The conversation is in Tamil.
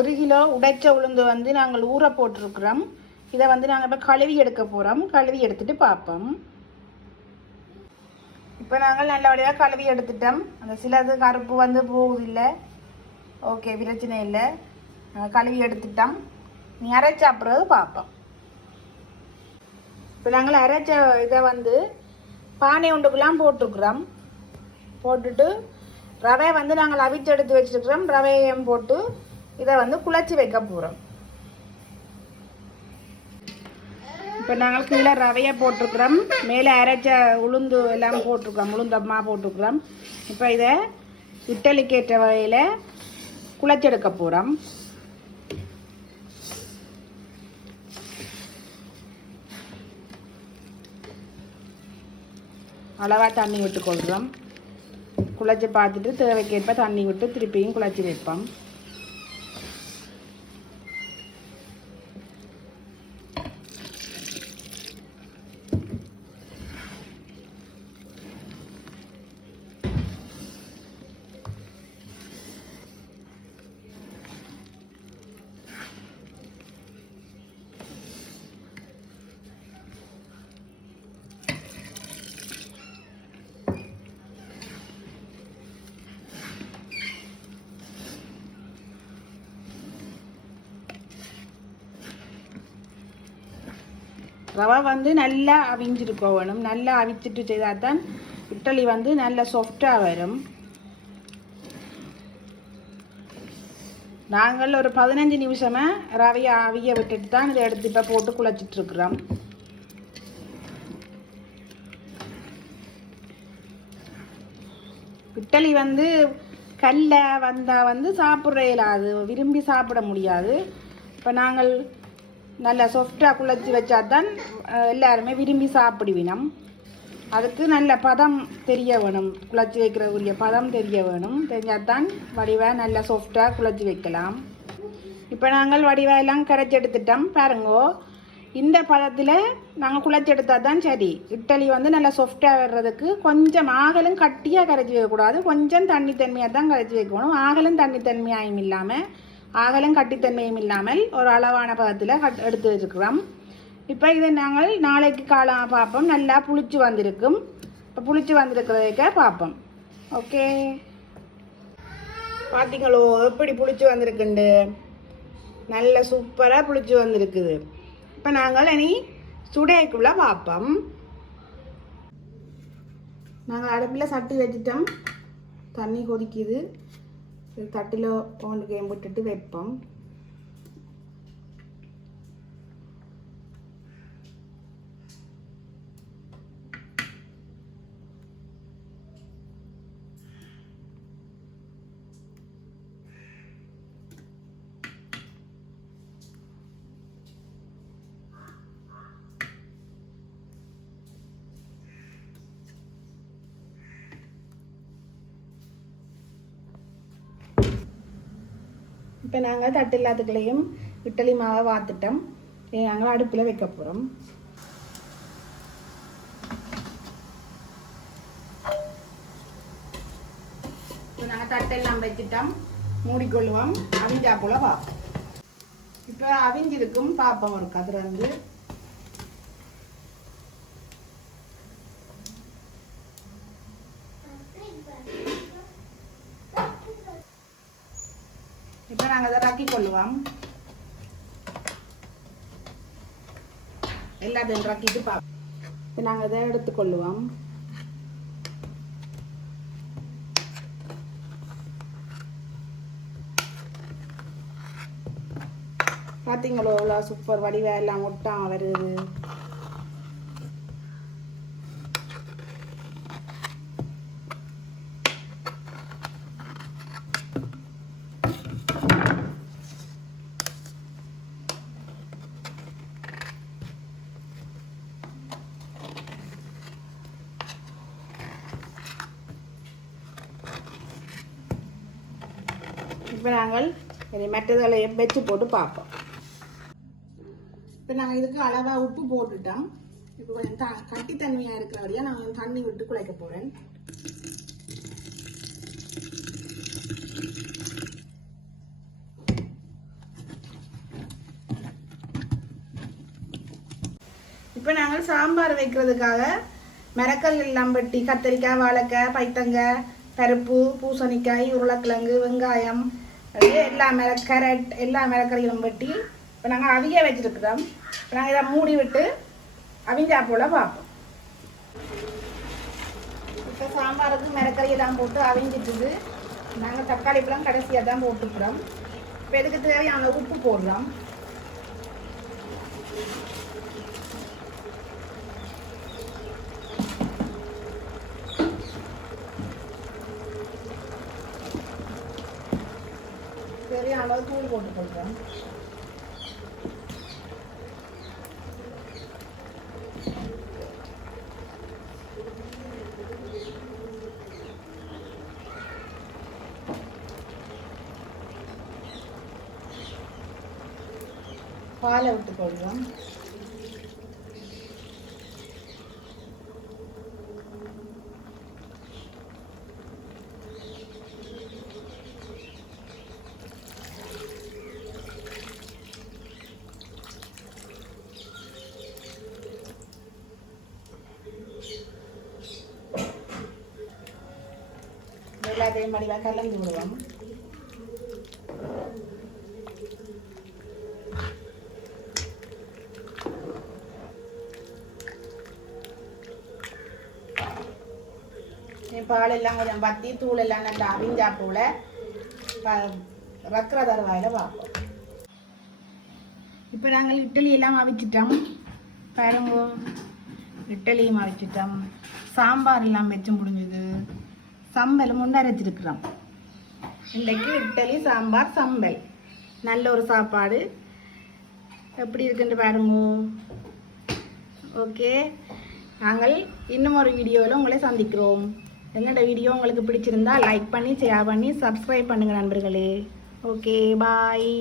ஒரு கிலோ உடைச்ச உளுந்து வந்து நாங்கள் ஊற போட்டிருக்கிறோம். இதை வந்து நாங்கள் இப்போ கழுவி எடுக்க போகிறோம் கழுவி எடுத்துட்டு பார்ப்போம். இப்போ நாங்கள் நல்லபடியாக கழுவி எடுத்துட்டோம். அந்த சிலது கருப்பு வந்து போகுதில்லை. ஓகே பிரச்சனை இல்லை. நாங்கள் கழுவி எடுத்துட்டோம். நீ அரைச்ச அப்புறம் பார்ப்போம். இப்போ நாங்கள் அரைச்ச இதை வந்து பானை உண்டுக்கெலாம் போட்டிருக்கிறோம். போட்டுட்டு ரவை வந்து நாங்கள் அவிச்சு எடுத்து வச்சுருக்கிறோம். ரவையும் போட்டு இதை வந்து குழச்சி வைக்க போகிறோம் இப்போ நாங்கள் கீழே ரவையை போட்டிருக்கிறோம். மேலே அரைச்ச உளுந்து எல்லாம் போட்டிருக்கோம். உளுந்தம்மா போட்டிருக்கிறோம். இப்போ இதை இட்டலிக்கு ஏற்ற வகையில் குழச்செடுக்க போகிறோம் அளவாக தண்ணி விட்டு கொள்கிறோம். குழச்சி பார்த்துட்டு தேவைக்கேற்ப தண்ணி விட்டு திருப்பியும் குழச்சி வைப்போம். ரவை வந்து நல்லா அவிஞ்சிட்டு போகணும் நல்லா அவிச்சிட்டு செய்தால் தான் இட்லி வந்து நல்லா சாஃப்டாக வரும். நாங்கள் ஒரு பதினஞ்சு நிமிஷமாக ரவையை அவிய விட்டுட்டு தான் இதை எடுத்து இப்போ போட்டு குழச்சிட்ருக்குறோம் இட்டலி வந்து கல்ல வந்தால் வந்து சாப்பிட்ற இயலாது விரும்பி சாப்பிட முடியாது. இப்போ நாங்கள் நல்லா சாஃப்டாக குழச்சி வச்சா தான் எல்லாருமே விரும்பி சாப்பிடுவினம். அதுக்கு நல்ல பதம் தெரிய வேணும். குழச்சி வைக்கிறதுக்குரிய பதம் தெரிய வேணும். தெரிஞ்சால் தான் வடிவாக நல்லா சாஃப்டாக குழச்சி வைக்கலாம். இப்போ நாங்கள் வடிவாயெல்லாம் கரைச்சி எடுத்துட்டோம். பாருங்கோ இந்த பதத்தில் நாங்கள் குழச்சி எடுத்தால் தான் சரி. இட்லி வந்து நல்லா சாஃப்டாக வர்றதுக்கு கொஞ்சம் ஆகலும் கட்டியாக கரைச்சி வைக்கக்கூடாது. கொஞ்சம் தண்ணித்தன்மையாக தான் கரைச்சி வைக்கணும். ஆகலும் தண்ணித்தன்மையாயும் இல்லாமல் ஆகலும் கட்டித்தன்மையும் இல்லாமல் ஒரு அளவான பதத்தில் கட் எடுத்து வச்சுக்கிறோம் இப்போ இதை நாங்கள் நாளைக்கு காலம் பார்ப்போம் நல்லா புளிச்சு வந்திருக்கும். இப்போ புளிச்சு வந்திருக்கிறதுக்க பார்ப்போம் ஓகே. பார்த்தீங்களோ எப்படி புளிச்சு வந்திருக்குண்டு? நல்ல சூப்பராக புளிச்சு வந்திருக்குது. இப்போ நாங்கள் இனி சுடைக்குள்ளே பார்ப்போம் நாங்கள் அடுப்பில் சட்டி வச்சுட்டோம். தண்ணி கொதிக்குது. തട്ടിലോ കൊണ്ട് കേമ്പിട്ടിട്ട് വെപ്പം இப்போ நாங்கள் தட்டு எல்லாத்துக்குள்ளேயும் இட்லி மாவை வாத்துட்டோம் நாங்கள் அடுப்பில் வைக்க போகிறோம் இப்போ நாங்கள் தட்டெல்லாம் வச்சுட்டோம். மூடிக்கொள்வோம் அவிஞ்சா போல பார்ப்போம் இப்போ அவிஞ்சிருக்கும் பார்ப்போம் ஒரு கதிர வந்து. இப்போ நாங்கள் அதை ரக்கி கொள்ளுவோம். எல்லாத்தையும் ரக்கிட்டு பார்ப்போம் இப்போ நாங்கள் அதை எடுத்துக்கொள்ளுவோம் பார்த்தீங்களோ எவ்வளோ சூப்பர் வடிவாக எல்லாம் ஒட்டான் வருது. இப்போ நாங்கள் இனி மற்றதெல்லாம் வச்சு போட்டு பார்ப்போம். இப்போ நாங்கள் இதுக்கு அளவாக உப்பு போட்டுட்டோம். இப்போ கொஞ்சம் த கட்டி தன்மையாக இருக்கிற வழியாக நான் கொஞ்சம் தண்ணி விட்டு குழைக்க போகிறேன் இப்போ நாங்கள் சாம்பார் வைக்கிறதுக்காக மரக்கல் இல்லாம்பட்டி கத்தரிக்காய் வாழைக்காய் பைத்தங்காய் பருப்பு பூசணிக்காய் உருளைக்கிழங்கு வெங்காயம் அது எல்லா மிள கேரட் எல்லா மிளகறிகளும் வெட்டி இப்போ நாங்கள் அவிய வச்சுருக்குறோம். இப்போ நாங்கள் இதை மூடி விட்டு அவிஞ்சா போல் பார்ப்போம். இப்போ சாம்பாருக்கு மிளக்கறியெல்லாம் எல்லாம் போட்டு அவிஞ்சிட்டுது. நாங்கள் தக்காளி பழம் கடைசியாக தான் போட்டுக்கிறோம். இப்போ எதுக்கு தேவையான உப்பு போடலாம் தேவையான அளவு தூள் போட்டு கொள்கிறோம் பாலை விட்டு கொள்கிறோம் அதே மடிவாக கலந்து விடுவோம் பால் எல்லாம் கொஞ்சம் பத்தி தூள் எல்லாம் நல்லா அவிஞ்சா போல ரக்கிற தருவாயில் பார்ப்போம் இப்போ நாங்கள் இட்லி எல்லாம் அவிச்சிட்டோம் பாருங்க இட்லியும் அவிச்சிட்டோம் சாம்பார் எல்லாம் வச்சு முடிஞ்சுது சம்பல் அரைச்சிருக்கிறோம் இன்றைக்கு இட்லி சாம்பார் சம்பல். நல்ல ஒரு சாப்பாடு. எப்படி இருக்குன்னு பாருங்க. ஓகே. நாங்கள் இன்னும் ஒரு வீடியோவில் உங்களை சந்திக்கிறோம். என்னோட வீடியோ உங்களுக்கு பிடிச்சிருந்தா லைக் பண்ணி ஷேர் பண்ணி சப்ஸ்கிரைப் பண்ணுங்கள் நண்பர்களே. Okay bye